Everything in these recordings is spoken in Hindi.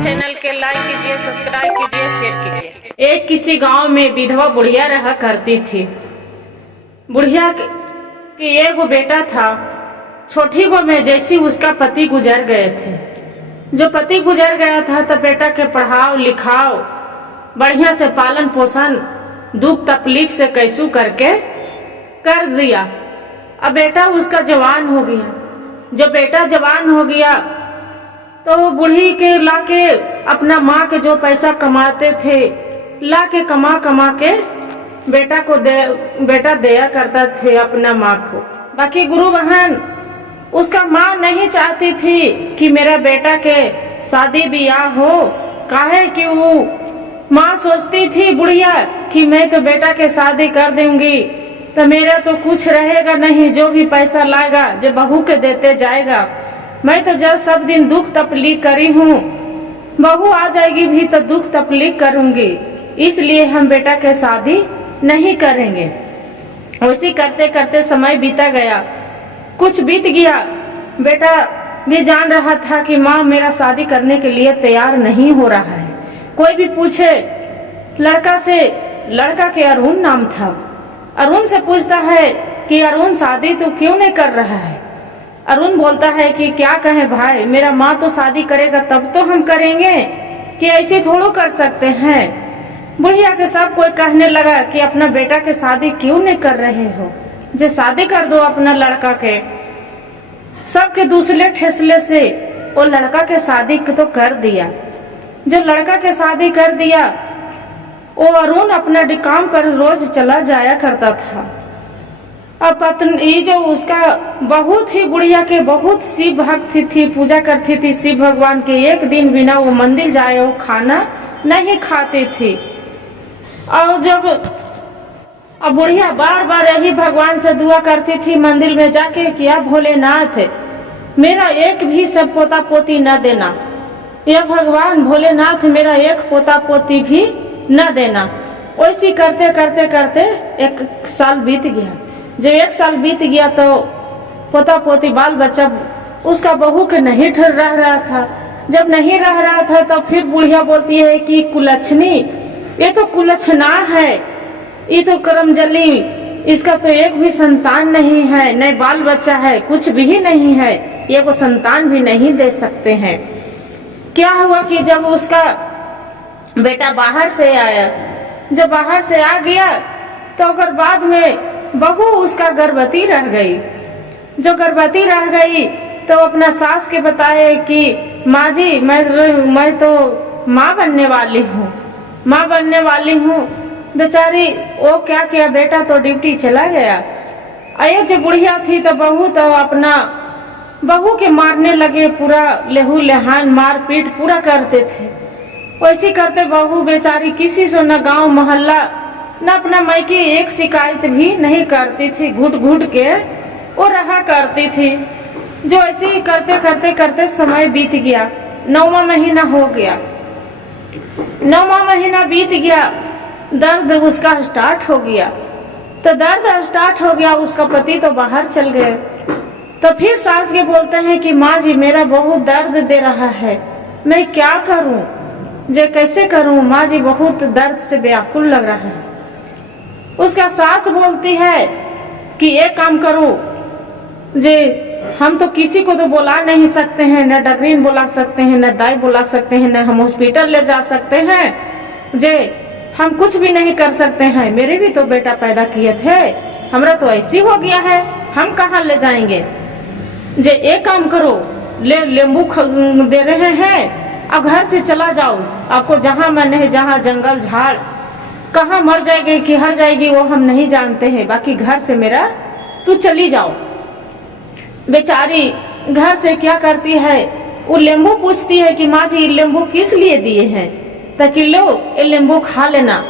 चैनल के लाइक कीजिए, सब्सक्राइब कीजिए, शेयर कीजिए। एक किसी गांव में विधवा बुढ़िया रहा करती थी। बुढ़िया के एक बेटा था। छोटी गो में जैसी उसका पति गुजर गए थे। जो पति गुजर गया था तो बेटा के पढ़ाओ लिखाओ, बढ़िया से पालन पोषण दुख तकलीफ से कैसू करके कर दिया। अब बेटा उसका जवान हो गया। जब बेटा जवान हो गया तो वो बूढ़ी के लाके अपना माँ के जो पैसा कमाते थे लाके कमा कमा के बेटा दिया करता थे अपना माँ को। बाकी गुरु बहन उसका माँ नहीं चाहती थी कि मेरा बेटा के शादी ब्याह हो। काहे कि वो माँ सोचती थी बुढ़िया कि मैं तो बेटा के शादी कर दूंगी तो मेरा तो कुछ रहेगा नहीं, जो भी पैसा लाएगा जो बहू के देते जाएगा। मैं तो जब सब दिन दुख तकलीफ करी हूँ, बहू आ जाएगी भी तो दुख तकलीफ करूंगी, इसलिए हम बेटा के शादी नहीं करेंगे। वैसे करते करते समय बीता गया, कुछ बीत गया। बेटा भी जान रहा था कि माँ मेरा शादी करने के लिए तैयार नहीं हो रहा है। कोई भी पूछे लड़का से, लड़का के अरुण नाम था, अरुण से पूछता है कि अरुण शादी तो क्यों नहीं कर रहा है। अरुण बोलता है कि क्या कहे भाई, मेरा माँ तो शादी करेगा तब तो हम करेंगे, कि ऐसे थोड़ो कर सकते हैं। बुढ़िया के सब कोई कहने लगा कि अपना बेटा के शादी क्यों नहीं कर रहे हो, जो शादी कर दो अपना लड़का के। सबके दूसरे ठेसले से वो लड़का के शादी तो कर दिया। जो लड़का के शादी कर दिया वो अरुण अपना काम पर रोज चला जाया करता था। अब पत्नी जो उसका बहुत ही बुढ़िया के बहुत शिव भक्त थी, पूजा करती थी शिव भगवान के। एक दिन बिना वो मंदिर जाए वो खाना नहीं खाती थी। और जब अब बुढ़िया बार बार यही भगवान से दुआ करती थी मंदिर में जाके, किया भोलेनाथ मेरा एक भी सब पोता पोती न देना, यह भगवान भोलेनाथ मेरा एक पोता पोती भी न देना। वैसी करते करते करते एक साल बीत गया। जब एक साल बीत गया तो पोता पोती बाल बच्चा उसका बहू के नहीं ठहर रहा था। जब नहीं रह रहा था तो फिर बुढ़िया बोलती है कि कुलच्छनी, ये तो कुलच्छना है, ये तो करमजली, इसका तो एक भी संतान नहीं है, न बाल बच्चा है, कुछ भी नहीं है, ये को संतान भी नहीं दे सकते हैं। क्या हुआ कि जब उसका बेटा बाहर से आया, जब बाहर से आ गया तो अगर बाद में बहू उसका गर्भवती रह गई। जो गर्भवती रह गई तो अपना सास के बताए कि माँ जी मैं तो माँ बनने वाली हूँ, माँ बनने वाली हूँ। बेचारी वो क्या किया, बेटा तो ड्यूटी चला गया। अये जो बुढ़िया थी तो बहू तो अपना बहू के मारने लगे, पूरा लेहू लेहान मार पीट पूरा करते थे। वैसे करते बहू बेचारी किसी से न गांव मोहल्ला न अपना मायके एक शिकायत भी नहीं करती थी, घुट घुट के वो रहा करती थी। जो ऐसे ही करते करते करते समय बीत गया। 9वां महीना हो गया। 9वां महीना बीत गया, दर्द उसका स्टार्ट हो गया। तो दर्द स्टार्ट हो गया, उसका पति तो बाहर चल गए। तो फिर सास के बोलते हैं कि माँ जी मेरा बहुत दर्द दे रहा है, मैं क्या करूं, जे कैसे करूं माँ जी, बहुत दर्द से व्याकुल लग रहा है। उसका सास बोलती है कि एक काम करो, जे हम तो किसी को तो बुला नहीं सकते हैं, न डॉक्टरीन बुला सकते हैं, न दाई बुला सकते हैं, न हम हॉस्पिटल ले जा सकते हैं, जे हम कुछ भी नहीं कर सकते हैं। मेरे भी तो बेटा पैदा किए थे, हमरा तो ऐसी हो गया है, हम कहाँ ले जाएंगे। जे एक काम करो, नींबू दे रहे हैं, अब घर से चला जाओ, आपको जहाँ मन है, जहाँ जंगल झाड़ कहाँ मर जाएगी कि हर जाएगी वो हम नहीं जानते हैं, बाकी घर से मेरा तू चली जाओ। बेचारी घर से क्या करती है, वो नींबू पूछती है कि माँ जी नींबू किस लिए दिए हैं, ताकि लो ये नींबू खा लेना,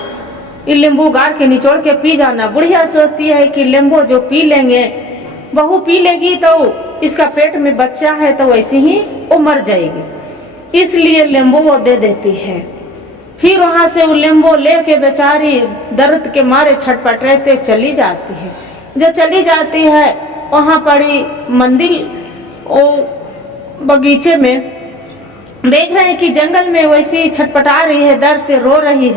ये नींबू गाड़ के निचोड़ के पी जाना। बुढ़िया सोचती है कि नींबू जो पी लेंगे, बहू पी लेगी तो इसका पेट में बच्चा है तो वैसे ही वो मर जाएगी, इसलिए नींबू वो दे देती है। फिर वहां से वो नींबू लेके बेचारी दर्द के मारे छटपटाते चली जाती है। जो चली जाती है वहां पड़ी मंदिर, वो बगीचे में देख रहे हैं कि जंगल में वैसी छटपटा रही है, दर्द से रो रही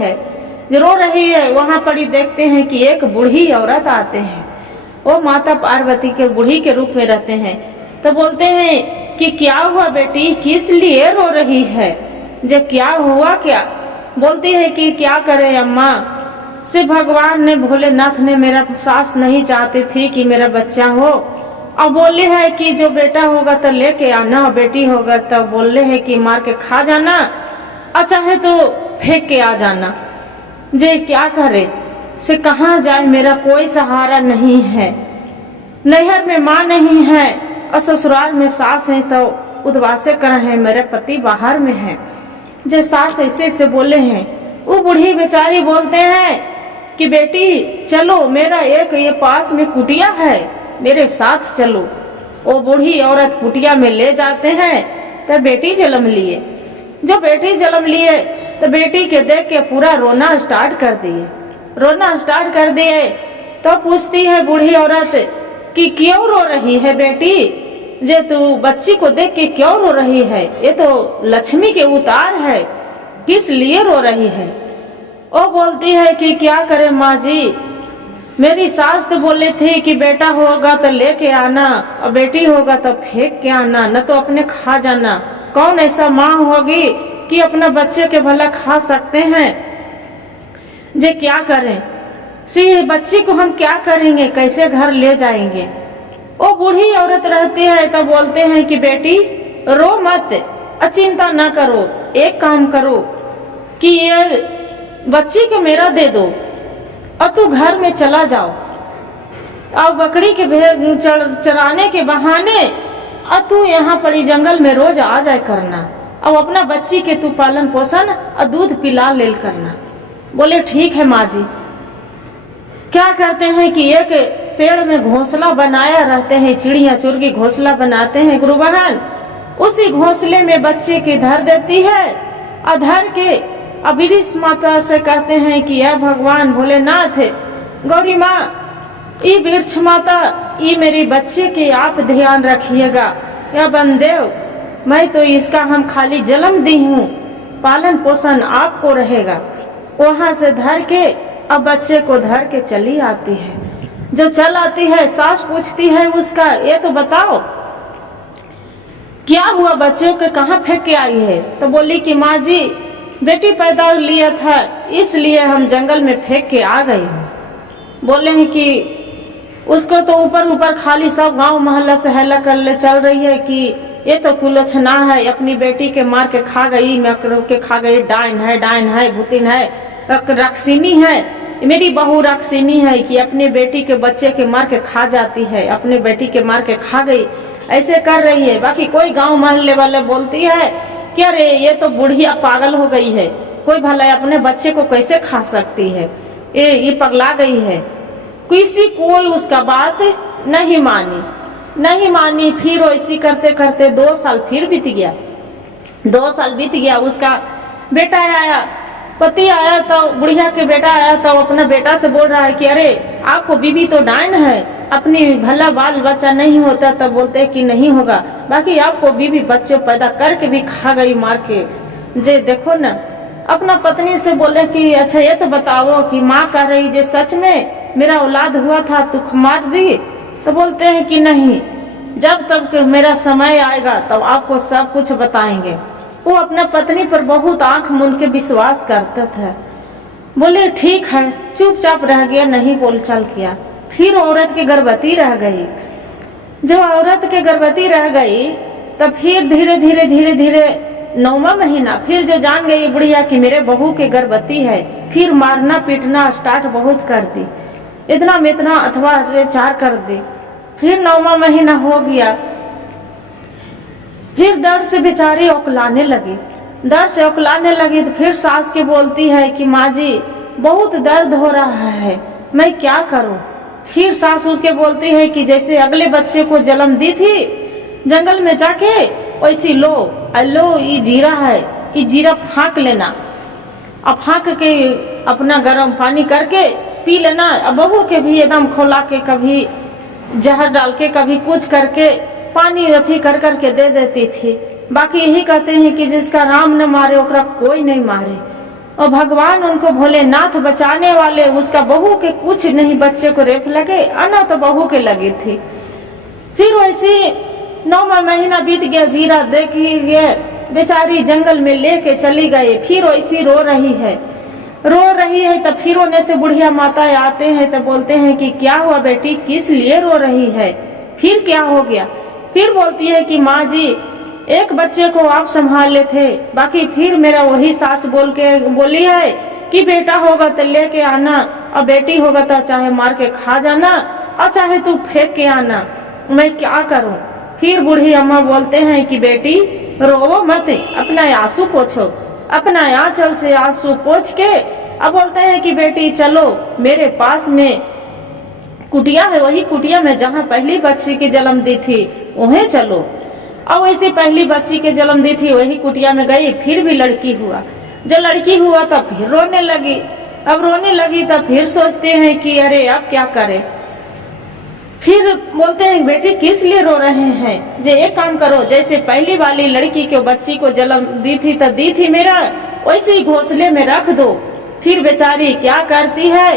है। वहां पर ही देखते हैं कि एक बूढ़ी औरत आते हैं। वो माता पार्वती के बूढ़ी के रूप में रहते हैं। तो बोलते हैं कि क्या हुआ बेटी, किस लिए रो रही है, जे क्या हुआ क्या? बोलती है कि क्या करे अम्मा, से भगवान ने, भोलेनाथ ने, मेरा सास नहीं चाहती थी कि मेरा बच्चा हो। अब बोले है कि जो बेटा होगा तो लेके आना, बेटी होगा तो बोले है कि मार के खा जाना, अच्छा है तो फेंक के आ जाना। जे क्या करे, से कहाँ जाए, मेरा कोई सहारा नहीं है। नैहर में माँ नहीं है और ससुराल में सास है तो उद्वासे कर है, मेरे पति बाहर में है। जे सास ऐसे बोले हैं। वो बूढ़ी बेचारी बोलते हैं कि बेटी चलो, मेरा एक ये पास में कुटिया है, मेरे साथ चलो। वो बूढ़ी औरत कुटिया में ले जाते हैं। तो बेटी जन्म लिए। जो बेटी जन्म लिए तो बेटी के देख के पूरा रोना स्टार्ट कर दिए। तो पूछती है बूढ़ी औरत कि क्यों रो रही है बेटी, जे तू बच्ची को देख के क्यों रो रही है, ये तो लक्ष्मी के उतार है, किस लिए रो रही है? वो बोलती है कि क्या करे माँ जी, मेरी सास तो बोले थे कि बेटा होगा तो लेके आना और बेटी होगा तो फेंक के आना, न तो अपने खा जाना। कौन ऐसा माँ होगी कि अपना बच्चे के भला खा सकते हैं? जे क्या करें, सी बच्ची को हम क्या करेंगे, कैसे घर ले जाएंगे? वो बूढ़ी औरत रहती है तो बोलते हैं कि बेटी रो मत, चिंता ना करो, एक काम करो कि ये बच्ची को मेरा दे दो और तू घर में चला जाओ और बकरी के चराने के बहाने और तू यहाँ पड़ी जंगल में रोज आ जाए करना, अब अपना बच्ची के तू पालन पोषण और दूध पिला ले करना। बोले ठीक है माँ जी। क्या करते हैं कि एक पेड़ में घोंसला बनाया रहते हैं, चिड़िया चुर्गी घोंसला बनाते हैं गुरु बहन। उसी घोंसले में बच्चे की धर देती है और धर के अबिरिस माता से कहते हैं कि यह भगवान भोलेनाथ, गौरी माँ, ई वृक्ष माता, ई मेरी बच्चे के आप ध्यान रखिएगा। या बंदेव, मैं तो इसका हम खाली जन्म दी हूँ, पालन पोषण आपको रहेगा। वहां से धर के अब बच्चे को धर के चली आती है। जो चल आती है, सास पूछती है उसका, ये तो बताओ क्या हुआ, बच्चों के कहाँ फेंक के आई है? तो बोली कि माँ जी, बेटी पैदा लिया था इसलिए हम जंगल में फेंक के आ गए हूँ। बोले हैं कि उसको तो ऊपर खाली सब गांव मोहल्ला से हल्ला कर ले चल रही है कि ये तो कुलछना है, अपनी बेटी के मार के खा गई, मकर के खा गई, डाइन है, भूतिन है, रक्सिनी है, मेरी बहू रक्सिनी है कि अपने बेटी के बच्चे के मार के खा जाती है, अपने बेटी के मार के खा गई, ऐसे कर रही है। बाकी कोई गांव मोहल्ले वाले बोलती है कि अरे ये तो बुढ़िया पागल हो गई है, कोई भला अपने बच्चे को कैसे खा सकती है, ये पगला गई है। कोई उसका बात नहीं मानी। फिर ऐसी करते करते 2 साल फिर बीत गया। उसका बेटा आया, पति आया, तो बुढ़िया के बेटा आया, तो अपना बेटा से बोल रहा है कि अरे आपको बीबी तो डाइन है, अपनी भला बाल बच्चा नहीं होता, तब बोलते हैं कि नहीं होगा, बाकी आपको बीबी बच्चे पैदा करके भी खा गई मार के। जे देखो ना, अपना पत्नी से बोले कि अच्छा ये तो बताओ कि माँ कह रही जे सच में मेरा औलाद हुआ था, तू मार दी? तो बोलते हैं कि नहीं, जब तक मेरा समय आएगा तब आपको सब कुछ बताएंगे। वो अपना पत्नी पर बहुत आंख मूंद के विश्वास करता था। बोले ठीक है, चुपचाप रह गया, नहीं बोल चाल किया। फिर औरत के गर्भवती रह गई। जब औरत के गर्भवती रह गई तब फिर धीरे धीरे 9वां महीना फिर जो जान गई बुढ़िया कि मेरे बहू के गर्भवती है, फिर मारना पीटना स्टार्ट बहुत कर दी, इतना में इतना अथवा अत्याचार कर दी। फिर 9वां महीना हो गया, फिर दर्द से बेचारी ओकलाने लगी। तो फिर सास के बोलती है कि माँ जी बहुत दर्द हो रहा है, मैं क्या करूं? फिर सास उसके बोलती है कि जैसे अगले बच्चे को जन्म दी थी जंगल में जाके, वैसी लो ये जीरा है, ये जीरा फाँक लेना, अब फाँक के अपना गर्म पानी करके पी लेना। अब बहू के भी एकदम खोला के, कभी जहर डाल के, कभी कुछ करके पानी अथी कर करके दे देती थी। बाकी यही कहते हैं कि जिसका राम न मारे ओकरा कोई नहीं मारे, और भगवान उनको भोलेनाथ बचाने वाले। उसका बहू के कुछ नहीं बच्चे को रेप लगे, अना तो बहू के लगी थी। फिर वैसी 9वां महीना बीत गया, जीरा देखिए बेचारी जंगल में लेके चली गई। फिर वैसी रो रही है तब फिर रोने से बुढ़िया माता आते हैं तो बोलते हैं कि क्या हुआ बेटी, किस लिए रो रही है, फिर क्या हो गया। फिर बोलती है कि माँ जी एक बच्चे को आप संभाले थे, बाकी फिर मेरा वही सास बोली है कि बेटा होगा तो लेके आना, और बेटी होगा तो चाहे मार के खा जाना और चाहे तू फेंक के आना, मैं क्या करूं। फिर बूढ़ी अम्मा बोलते हैं कि बेटी रोवो मत, अपना आंसू पोछो, अपना आंचल से आंसू पोछ के अब बोलते हैं कि बेटी चलो मेरे पास में कुटिया है, वही कुटिया में जहाँ पहली बच्ची की जन्म दी थी वहीं चलो। और वैसे पहली बच्ची के जन्म दी थी वही कुटिया में गई, फिर भी लड़की हुआ। जब लड़की हुआ तो फिर रोने लगी। अब रोने लगी तो फिर सोचते हैं कि अरे अब क्या करें। फिर बोलते हैं बेटी किस लिए रो रहे हैं, जे एक काम करो, जैसे पहली वाली लड़की के बच्ची को जन्म दी थी तो दी थी मेरा, वैसे ही घोंसले में रख दो। फिर बेचारी क्या करती है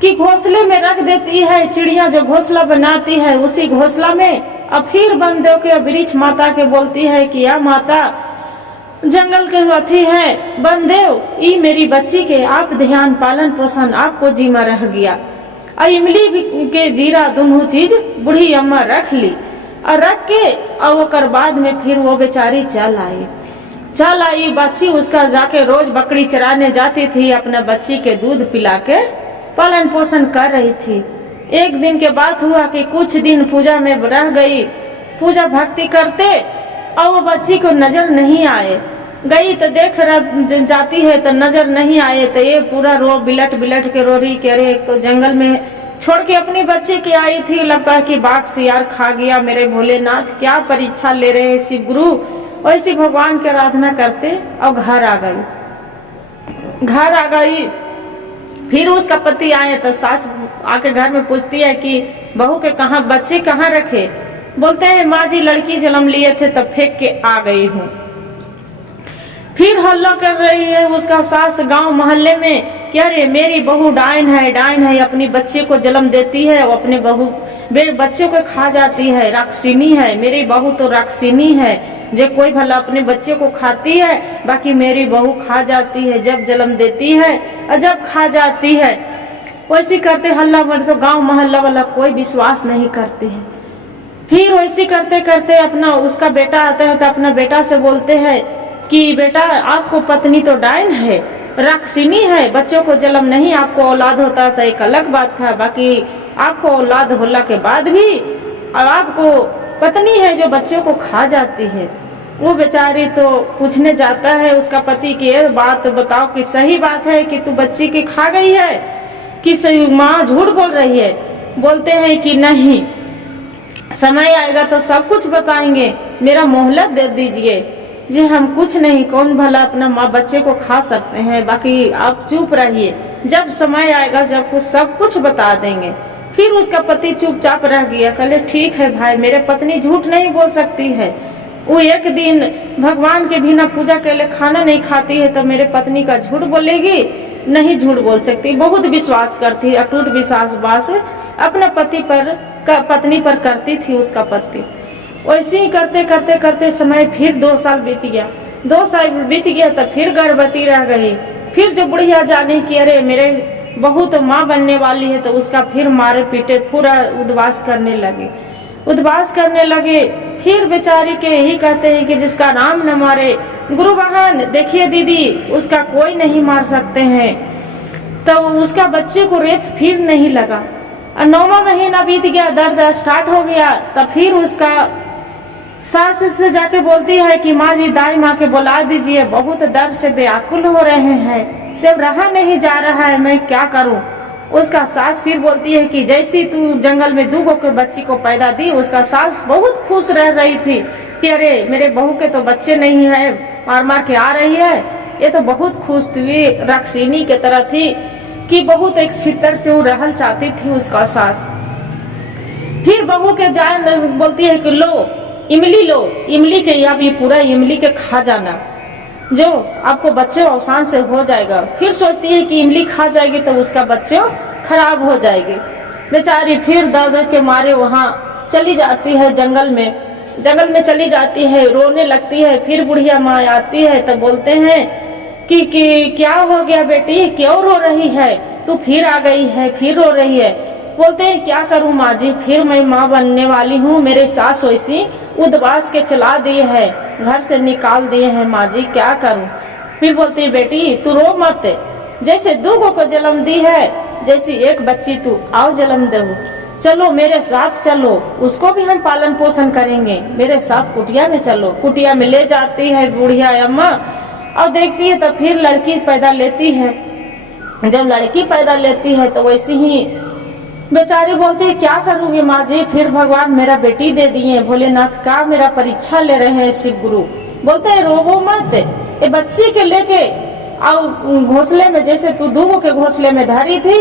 कि घोंसले में रख देती है, चिड़िया जो घोंसला बनाती है उसी घोंसला में। अब फिर बंदेव के वृक्ष माता के बोलती है कि या माता जंगल के अथी है बंदेव, ई मेरी बच्ची के आप ध्यान पालन पोषण आपको जिम्मा रह गया। और इमली के जीरा दोनों चीज बूढ़ी अम्मा रख ली, और रख के और वो बाद में फिर वो बेचारी चल आई। बच्ची उसका जाके रोज बकरी चराने जाती थी, अपना बच्ची के दूध पिला के पालन पोषण कर रही थी। एक दिन के बात हुआ कि कुछ दिन पूजा में रह गई, पूजा भक्ति करते और वो बच्ची को नजर नहीं आए। गई तो देख जाती है तो नजर नहीं आए, तो ये पूरा रो बिलट के रो रही कि अरे एक तो जंगल में छोड़ के अपनी बच्ची के आई थी, लगता है कि बाघ सियार खा गया। मेरे भोलेनाथ क्या परीक्षा ले रहे हैं शिव गुरु। वैसे भगवान की आराधना करते और घर आ गई। फिर उसका पति आए तो सास आके घर में पूछती है कि बहू के बच्चे कहाँ रखे। बोलते हैं माँ जी लड़की जन्म लिए थे तब फेंक के आ गई हूँ। फिर हल्ला कर रही है उसका सास गांव मोहल्ले में कि अरे मेरी बहू डाइन है, अपनी बच्चे को जन्म देती है और अपने बच्चों को खा जाती है, राक्षिनी है। मेरी बहू तो राक्षिनी है, जो कोई भला अपने बच्चे को खाती है, बाकी मेरी बहू खा जाती है, जब जन्म देती है और जब खा जाती है। वैसे करते हल्ला मर तो गांव मोहल्ला वाला कोई विश्वास नहीं करते हैं। फिर वैसे करते करते अपना उसका बेटा आता है तो अपना बेटा से बोलते हैं कि बेटा आपको पत्नी तो डाइन है, राक्षिनी है, बच्चों को जन्म नहीं, आपको औलाद होता तो एक अलग बात था, बाकी आपको औलाद होला के बाद भी अब आपको पत्नी है जो बच्चों को खा जाती है। वो बेचारी तो पूछने जाता है उसका पति की ये बात बताओ कि सही बात है कि तू बच्ची की खा गई है कि सही माँ झूठ बोल रही है। बोलते हैं कि नहीं, समय आएगा तो सब कुछ बताएंगे, मेरा मोहलत दे दीजिए। जी हम कुछ नहीं, कौन भला अपना माँ बच्चे को खा सकते हैं, बाकी आप चुप रहिए, जब समय आएगा जब कुछ सब कुछ बता देंगे। फिर उसका पति चुपचाप रह गया। कहले ठीक है भाई, मेरे पत्नी झूठ नहीं बोल सकती है। वो एक दिन भगवान के बिना पूजा के लिए खाना नहीं खाती है तो मेरे पत्नी का झूठ बोलेगी, नहीं झूठ बोल सकती। बहुत विश्वास करती, अटूट विश्वास अपने पत्नी पर करती थी उसका पति। वैसे ही करते समय फिर 2 साल बीत गया। 2 साल बीत गया तो फिर गर्भवती रह गई। फिर जो बुढ़िया जाने की अरे मेरे बहू तो माँ बनने वाली है, तो उसका फिर मारे पीटे पूरा उद्वास करने लगे। फिर बेचारी के यही कहते हैं कि जिसका राम न मारे। गुरु बहन देखिए दीदी, उसका कोई नहीं मार सकते हैं। तो उसका बच्चे को रेप फिर नहीं लगा। 9वां महीना बीत गया, दर्द स्टार्ट हो गया। तब फिर उसका सास से जाके बोलती है कि माँ जी दाई माँ के बुला दीजिए, बहुत दर्द से व्याकुल हो रहे हैं, सब रहा नहीं जा रहा है, मैं क्या करूं। उसका सास फिर बोलती है कि जैसी तू जंगल में 2 के बच्ची को पैदा दी। उसका सास बहुत खुश रह रही थी कि अरे मेरे बहू के तो बच्चे नहीं है, मार के आ रही है। ये तो बहुत खुश थी, राक्षिनी के तरह थी कि बहुत एक छितर से वो रहल चाहती थी उसका सास। फिर बहू के जान बोलती है कि लो इमली के, अब ये पूरा इमली के खा जाना, जो आपको बच्चे अवसान से हो जाएगा। फिर सोचती है कि इमली खा जाएगी तो उसका बच्चे खराब हो जाएगी। बेचारी फिर दर्द के मारे वहाँ चली जाती है जंगल में चली जाती है, रोने लगती है। फिर बुढ़िया माँ आती है तो बोलते हैं कि क्या हो गया बेटी, क्यों रो रही है, तू फिर आ गई है, फिर रो रही है। बोलते हैं क्या करूं माँ जी, फिर मैं माँ बनने वाली हूँ, मेरे सास वैसी उदबास के चला दिए है, घर से निकाल दिए हैं माँ जी, क्या करूं। फिर बोलती है बेटी तू रो मत, जैसे दूगो को जन्म दी है, जैसी एक बच्ची तू आओ जन्म दे, चलो मेरे साथ चलो, उसको भी हम पालन पोषण करेंगे, मेरे साथ कुटिया में चलो। कुटिया में ले जाती है बुढ़िया अम्मा और देखती है तो फिर लड़की पैदा लेती है। जब लड़की पैदा लेती है तो वैसी ही बेचारी बोलती है क्या करूंगी माँ जी, फिर भगवान मेरा बेटी दे दिए, भोलेनाथ का मेरा परीक्षा ले रहे हैं शिव गुरु। बोलते हैं रोबो मत, ये बच्ची के लेके आओ घोंसले में, जैसे तू दूगो के घोंसले में धरी थी,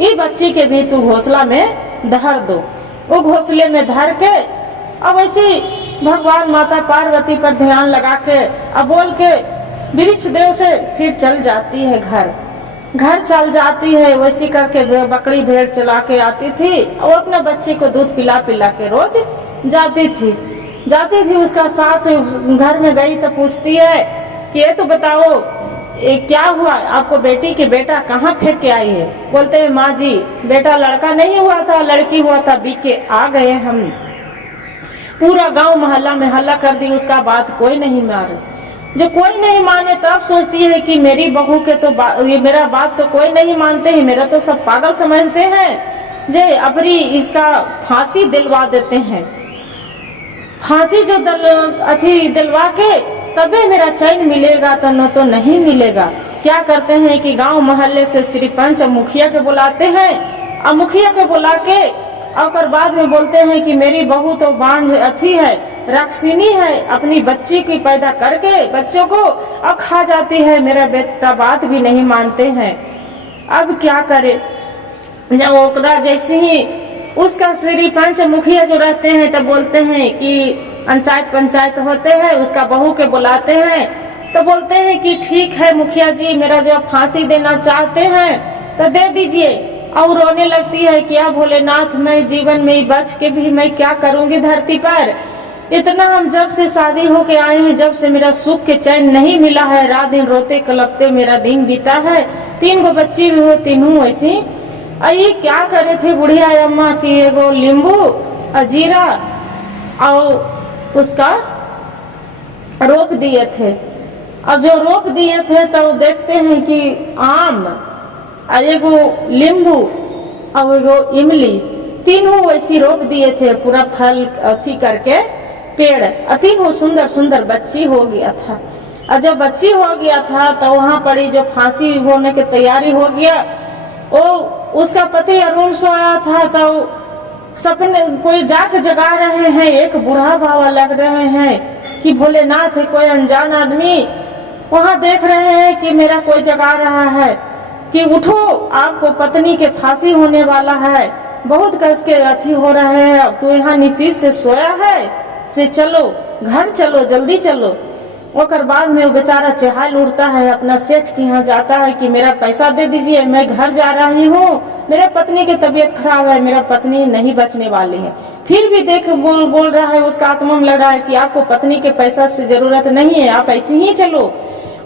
ये बच्ची के भी तू घोंसला में धर दो। वो घोंसले में धर के अब ऐसी भगवान माता पार्वती पर ध्यान लगा के अब बोल के वृक्ष देव से फिर चल जाती है घर चल जाती है। वैसी करके बकरी भेड़ चला के आती थी और अपने बच्चे को दूध पिला के रोज जाती थी। उसका सास घर में गई तो पूछती है कि ये तो बताओ ये क्या हुआ, आपको बेटी के बेटा कहाँ फेंक के आई है। बोलते हैं माँ जी बेटा लड़का नहीं हुआ था, लड़की हुआ था, बीके आ गए हम, पूरा गांव मोहल्ला में हल्ला कर दी, उसका बात कोई नहीं माने। जो कोई नहीं माने तब सोचती है कि मेरी बहू के तो ये मेरा बात तो कोई नहीं मानते हैं, मेरा तो सब पागल समझते हैं, जे अपनी इसका फांसी दिलवा देते हैं। फांसी जो दिलवा के तबे मेरा चैन मिलेगा, तो न तो नहीं मिलेगा। क्या करते हैं कि गांव मोहल्ले से सरपंच मुखिया के बुलाते हैं और मुखिया के बुला के और बाद में बोलते हैं कि मेरी बहू तो बांझ है, राक्षिनी है, अपनी बच्ची की पैदा करके बच्चों को अब खा जाती है, मेरा बेटा बात भी नहीं मानते हैं। अब क्या करे, जब ओकरा जैसे ही उसका सरपंच मुखिया जो रहते हैं तो बोलते हैं कि पंचायत होते हैं, उसका बहू के बुलाते हैं तो बोलते हैं कि ठीक है मुखिया जी, मेरा जो फांसी देना चाहते हैं तो दे दीजिए। और रोने लगती है कि अब भोलेनाथ मैं जीवन में बच के भी मैं क्या करूंगी धरती पर, इतना हम जब से शादी होके आए हैं, जब से मेरा सुख के चैन नहीं मिला है, रात दिन रोते कलपते मेरा दिन बीता है, 3 गो बच्ची भी हो, तीनों ऐसी। ये क्या करे थे बुढ़िया अम्मा की एगो नींबू अजीरा और उसका रोप दिए थे। अब जो रोप दिए थे तो देखते हैं कि आम और एगो नींबू और एगो इमली, तीनों वैसी रोप दिए थे, पूरा फल अथी करके पेड़, तीनों सुंदर सुंदर बच्ची हो गया था। और जब बच्ची हो गया था तो वहाँ पर जो फांसी होने की तैयारी हो गया, वो उसका पति अरुण सोया था तो सपने कोई जाके जगा रहे हैं, एक बूढ़ा बाबा लग रहे हैं कि भोलेनाथ है, कोई अनजान आदमी वहाँ देख रहे हैं कि मेरा कोई जगा रहा है कि उठो, आपको पत्नी के फांसी होने वाला है, बहुत कस के अथी हो रहे हैं, अब तो यहाँ नीचे से सोया है, से चलो घर चलो, जल्दी चलो। और बाद में वो बेचारा चहाल उड़ता है, अपना सेठ के यहाँ जाता है कि मेरा पैसा दे दीजिए, मैं घर जा रही हूँ, मेरे पत्नी की तबीयत खराब है, मेरा पत्नी नहीं बचने वाली है। फिर भी देख बोल रहा है, उसका आत्मा में लग रहा है कि आपको पत्नी के पैसा से जरूरत नहीं है, आप ऐसे ही चलो।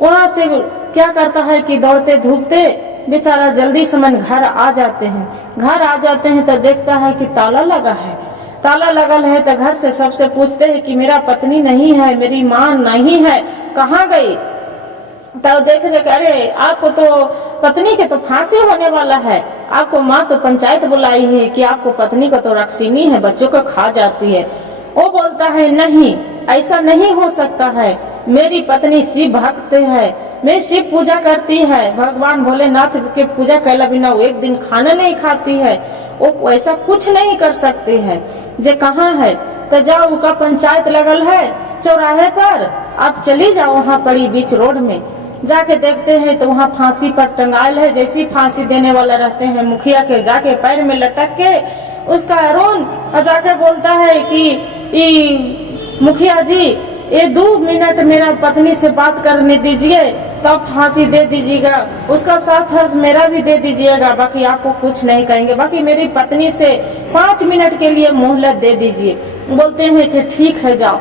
वहाँ से क्या करता है कि दौड़ते धूपते बेचारा जल्दी समन घर आ जाते हैं तो देखता है कि ताला लगल है तो घर से सबसे पूछते हैं कि मेरा पत्नी नहीं है, मेरी माँ नहीं है, कहाँ गई। तब देख रहे अरे आपको तो पत्नी के तो फांसी होने वाला है, आपको माँ तो पंचायत बुलाई है कि आपको पत्नी को तो राक्षिनी है, बच्चों को खा जाती है। वो बोलता है नहीं, ऐसा नहीं हो सकता है, मेरी पत्नी शिव भक्त है, मैं शिव पूजा करती है, भगवान भोलेनाथ के पूजा कैला बिना वो एक दिन खाना नहीं खाती है, वो ऐसा कुछ नहीं कर सकती है। जे कहाँ है तो जाओ, का पंचायत लगल है चौराहे पर, आप चली जाओ, वहाँ पड़ी बीच रोड में जाके देखते हैं तो वहाँ फांसी पर टंगायल है। जैसी फांसी देने वाला रहते हैं मुखिया के, जाके पैर में लटक के उसका अरुण जाके बोलता है कि मुखिया जी ये 2 मिनट मेरा पत्नी से बात करने दीजिए, तब फांसी दे दीजिएगा, उसका साथ मेरा भी दे दीजिएगा, बाकी आपको कुछ नहीं कहेंगे, बाकी मेरी पत्नी से 5 मिनट के लिए मोहलत दे दीजिए। बोलते हैं कि ठीक है जाओ।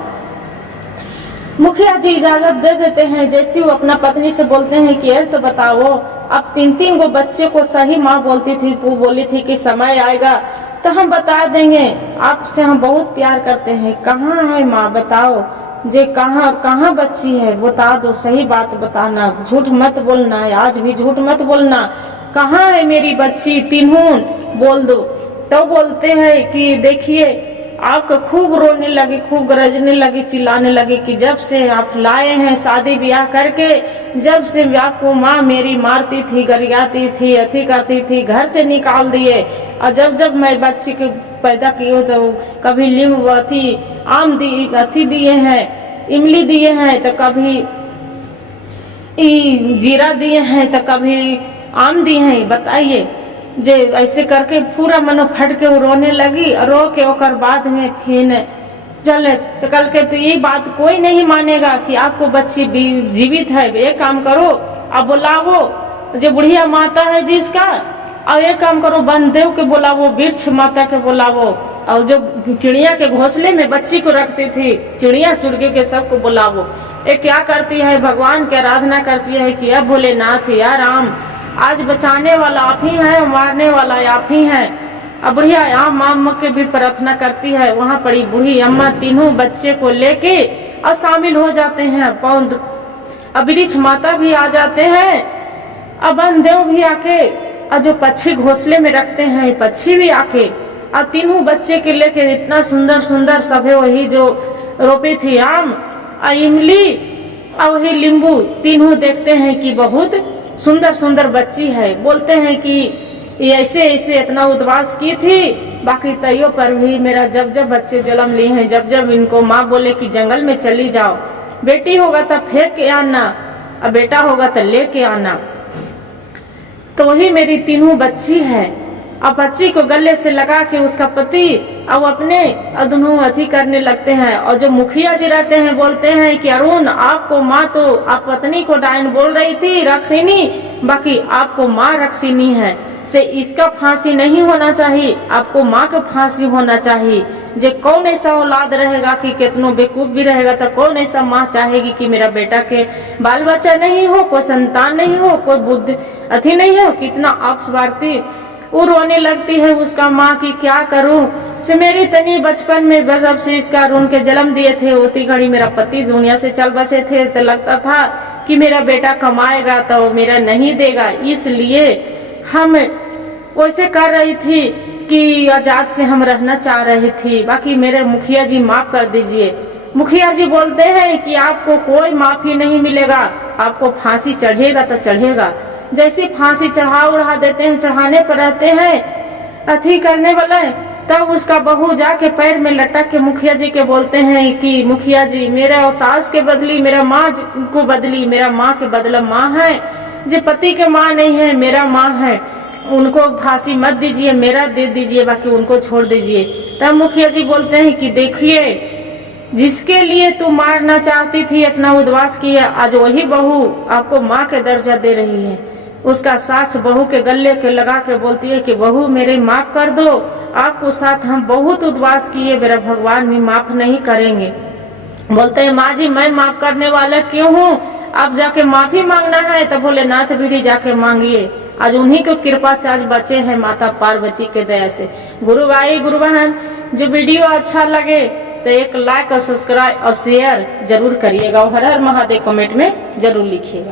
मुखिया जी इजाजत दे देते हैं। जैसे वो अपना पत्नी से बोलते हैं कि यार तो बताओ, अब 3-3 गो बच्चे को सही माँ बोलती थी, वो बोली थी कि समय आएगा तो हम बता देंगे, आपसे हम बहुत प्यार करते हैं, कहाँ है माँ बताओ, जे कहाँ बच्ची है बता दो, सही बात बताना, झूठ मत बोलना, आज भी झूठ मत बोलना, कहाँ है मेरी बच्ची, तीनों बोल दो। तो बोलते हैं कि देखिए आपको खूब रोने लगी, खूब गरजने लगी, चिल्लाने लगी कि जब से आप लाए हैं शादी ब्याह करके, जब से आपको माँ मेरी मारती थी, गरियाती थी, अति करती थी, घर से निकाल दिए, और जब मैं बच्ची को पैदा की हो तो कभी नींबू अथी आम अथी दिए हैं, इमली दिए हैं, तो कभी जीरा दिए हैं, तो कभी आम दिए हैं। बताइए, जे ऐसे करके पूरा मनो फट के वो रोने लगी, रो के ओकर बाद में फिर चले तो कल के तो ये बात कोई नहीं मानेगा कि आपको बच्ची जीवित है। एक काम करो, अब बुलावो जो बुढ़िया माता है जिसका, और एक काम करो बनदेव के बुलावो, वृक्ष माता के बुलावो, और जो चिड़िया के घोंसले में बच्ची को रखती थी, चिड़िया चुड़गे के सबको बुलावो। ये क्या करती है, भगवान की आराधना करती है कि अब भोलेनाथ या राम, आज बचाने वाला आप ही हैं, मारने वाला आप ही हैं। अब बुढ़िया अम्मा के भी प्रार्थना करती है, वहाँ पड़ी बूढ़ी अम्मा तीनों बच्चे को लेके और शामिल हो जाते हैं। पौंड अब वृक्ष माता भी आ जाते हैं, अब बनदेव भी आके, और जो पक्षी घोंसले में रखते हैं पक्षी भी आके, और तीनों बच्चे के लेके इतना सुंदर सुंदर सभे वही जो रोपी थी आम और इमली और वही नींबू, तीनों देखते हैं कि बहुत सुंदर सुंदर बच्ची है। बोलते हैं कि ये ऐसे ऐसे इतना उद्वास की थी, बाकी तैयो पर भी मेरा जब जब बच्चे जन्म लिए हैं, जब जब इनको माँ बोले कि जंगल में चली जाओ, बेटी होगा तो फेंक के आना और बेटा होगा तो लेके आना, तो वही मेरी तीनों बच्ची है। अब बच्ची को गले से लगा के उसका पति और अपने दोनों अथी करने लगते हैं। और जो मुखिया जी रहते हैं बोलते हैं कि अरुण आपको माँ तो आप पत्नी को डायन बोल रही थी रक्षिनी, बाकी आपको माँ रक्षिनी है, से इसका फांसी नहीं होना चाहिए, आपको माँ का फांसी होना चाहिए। जे कौन ऐसा औलाद रहेगा कि कितनो बेवकूफ भी रहेगा तो कौन ऐसा माँ चाहेगी कि मेरा बेटा के बाल बच्चा नहीं हो, कोई संतान नहीं हो, कोई बुद्धि अथी नहीं हो, कितना आप स्वार्थी। वो रोने लगती है उसका माँ की क्या करूं, से मेरी तनी बचपन में जब से इसका रून के जन्म दिए थे उतनी घड़ी मेरा पति दुनिया से चल बसे थे, तो लगता था कि मेरा बेटा कमाएगा तो मेरा नहीं देगा, इसलिए हम वैसे कर रही थी कि आजाद से हम रहना चाह रही थी। बाकी मेरे मुखिया जी माफ कर दीजिए। मुखिया जी बोलते हैं कि आपको कोई माफी नहीं मिलेगा, आपको फांसी चढ़ेगा तो चढ़ेगा। जैसे फांसी उड़ा देते हैं, चढ़ाने पर रहते हैं अथी करने वाला, तब उसका बहू जाके पैर में लटक के मुखिया जी के बोलते हैं कि मुखिया जी मेरा सास के बदली मेरा माँ को बदली, मेरा माँ के बदला माँ है, जो पति के माँ नहीं है मेरा माँ है, उनको फांसी मत दीजिए, मेरा दे दीजिए, बाकी उनको छोड़ दीजिए। तब मुखिया जी बोलते हैं कि देखिए जिसके लिए तू मारना चाहती थी, इतना उद्वास किया, आज वही बहू आपको माँ के दर्जा दे रही है। उसका सास बहू के गले के लगा के बोलती है कि बहू मेरे माफ कर दो, आपको साथ हम बहुत उद्वास किए, मेरा भगवान भी माफ नहीं करेंगे। बोलते हैं माँ जी मैं माफ करने वाला क्यों हूँ, अब जाके माफी मांगना है तो भोलेनाथ भी जाके मांगिए। आज उन्हीं को कृपा से आज बचे हैं, माता पार्वती के दया से। गुरु भाई गुरु बहन, जो वीडियो अच्छा लगे तो एक लाइक और सब्सक्राइब और शेयर जरूर करिएगा, और हर हर महादेव कमेंट में जरूर लिखिएगा।